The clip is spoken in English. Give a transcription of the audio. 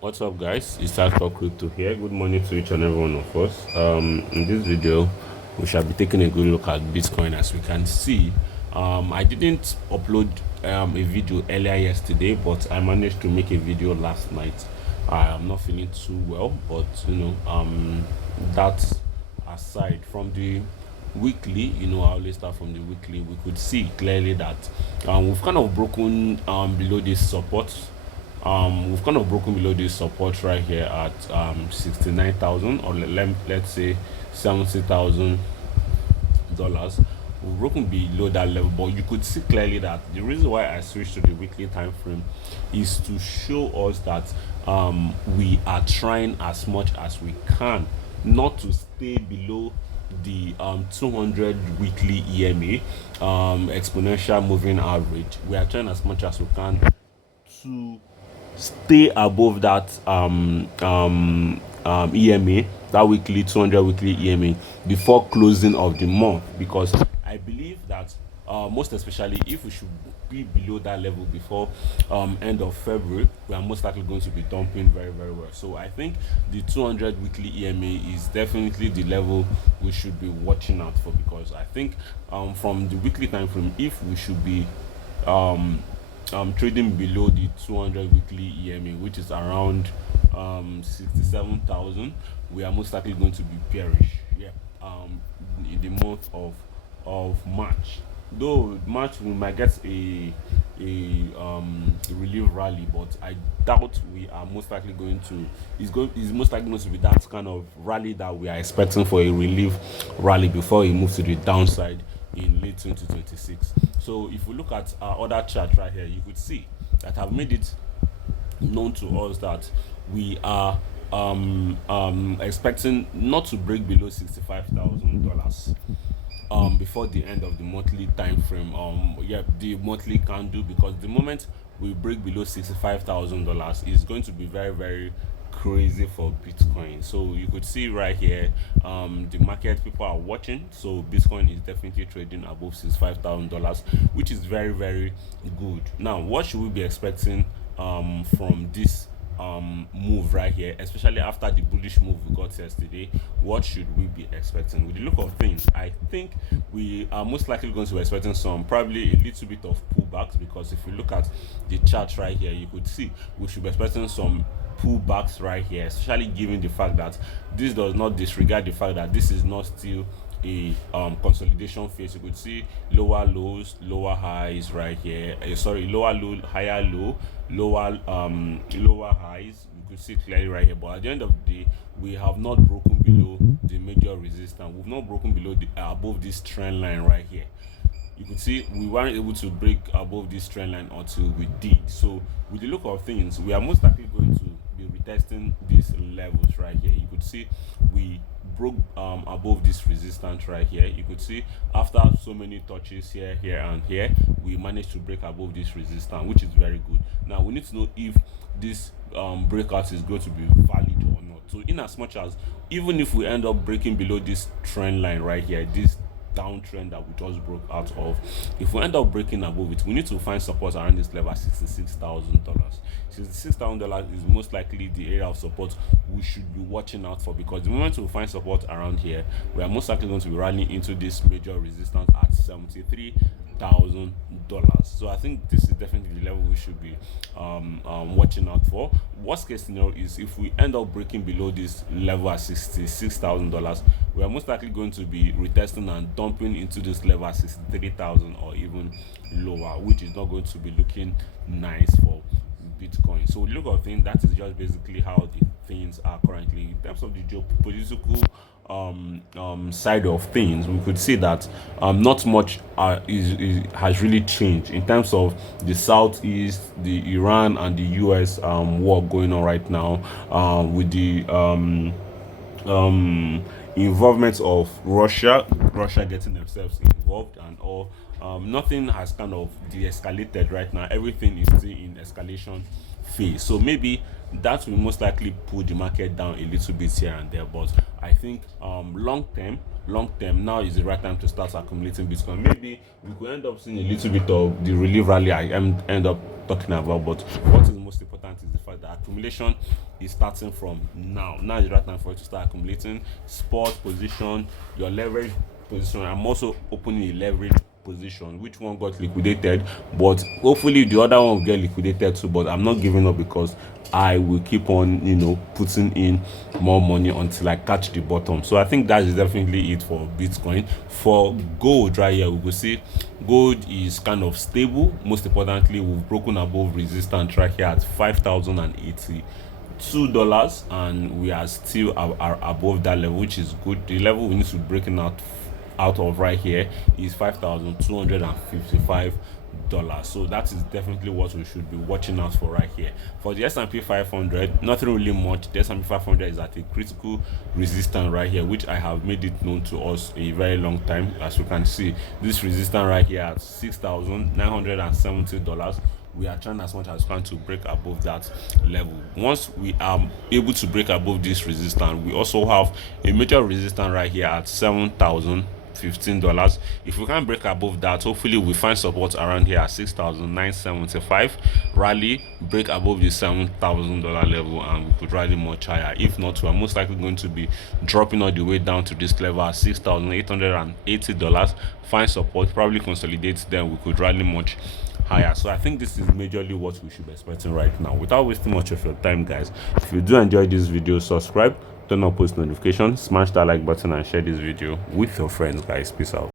What's up, guys? It's Talk Crypto here. Good morning to each and every one of us. In this video, we shall be taking a good look at Bitcoin. As we can see, I didn't upload a video earlier yesterday, but I managed to make a video last night. I am not feeling too well, but that aside from the weekly, I always start from the weekly. We could see clearly that we've kind of broken below this support. We've kind of broken below this support right here at 69,000, or let's say $70,000. We've broken below that level, but you could see clearly that the reason why I switched to the weekly time frame is to show us that we are trying as much as we can not to stay below the 200 weekly EMA, exponential moving average. We are trying as much as we can to stay above that EMA, that weekly 200 weekly EMA, before closing of the month, because I believe that most especially if we should be below that level before end of February, we are most likely going to be dumping very, very well. So I think the 200 weekly EMA is definitely the level we should be watching out for, because I think from the weekly time frame, if we should be trading below the 200 weekly EMA, which is around 67,000, we are most likely going to be bearish. Yeah. In the month of March. Though March we might get a relief rally, but I doubt we are most likely going to. Is most likely going to be that kind of rally that we are expecting for a relief rally before it moves to the downside in late 2026. So if we look at our other chart right here, you could see that I've made it known to us that we are expecting not to break below $65,000 before the end of the monthly time frame. Yeah, the monthly candle, because the moment we break below $65,000, is going to be very, very crazy for Bitcoin. So you could see right here, the market people are watching. So Bitcoin is definitely trading above $65,000, which is very, very good. Now, what should we be expecting from this move right here, especially after the bullish move we got yesterday? What should we be expecting? With the look of things, I think we are most likely going to be expecting some, probably a little bit of pullbacks, because if you look at the chart right here, you could see we should be expecting some pullbacks right here, especially given the fact that this does not disregard the fact that this is not still a consolidation phase. You could see lower lows, lower highs right here. Sorry, lower low, higher low, lower highs. You could see clearly right here. But at the end of the day, we have not broken below the major resistance. We've not broken below the above this trend line right here. You could see we weren't able to break above this trend line until we did. So with the look of things, we are most likely going to be retesting these levels right here. You could see we broke above this resistance right here. You could see after so many touches here and here, we managed to break above this resistance, which is very good. Now we need to know if this breakout is going to be valid or not. So in as much as, even if we end up breaking below this trend line right here, this downtrend that we just broke out of, if we end up breaking above it, we need to find support around this level at $66,000. $66,000 is most likely the area of support we should be watching out for, because the moment we find support around here, we are most likely going to be rallying into this major resistance at $73,000. So I think this is definitely the level we should be watching out for. Worst case scenario is if we end up breaking below this level at $66,000, we are most likely going to be retesting and dumping into this level at 63,000 or even lower, which is not going to be looking nice for Bitcoin. So look at things, that is just basically how the things are currently in terms of the geopolitical side of things. We could see that not much has really changed in terms of the southeast, the Iran and the US war going on right now, with the involvement of Russia getting themselves involved and all. Nothing has kind of de-escalated right now. Everything is still in escalation phase. So maybe that will most likely pull the market down a little bit here and there. But I think long term now is the right time to start accumulating Bitcoin. Maybe we could end up seeing a little bit of the relief rally I end up talking about. But what is most important is the fact that accumulation is starting from now. Now is the right time for you to start accumulating spot position, your leverage position. I'm also opening a leverage position, which one got liquidated, but hopefully the other one will get liquidated too. But I'm not giving up because I will keep on, putting in more money until I catch the bottom. So I think that is definitely it for Bitcoin. For gold right here, we will see gold is kind of stable. Most importantly, we've broken above resistance right here at $5,082, and we are still are above that level, which is good. The level we need to be breaking out of right here is $5,255. So that is definitely what we should be watching out for right here. For the S&P 500, nothing really much. The S&P 500 is at a critical resistance right here, which I have made it known to us a very long time. As you can see, this resistance right here at $6,970. We are trying as much as we can to break above that level. Once we are able to break above this resistance, we also have a major resistance right here at $7,015. If we can break above that, hopefully we find support around here at $6,975, rally, break above the $7,000 level, and we could rally much higher. If not, we are most likely going to be dropping all the way down to this level at $6,880, find support, probably consolidate, then we could rally much higher. So I think this is majorly what we should be expecting right now. Without wasting much of your time, guys, if you do enjoy this video, subscribe, turn on post notifications, smash that like button, and share this video with your friends, guys. Peace out.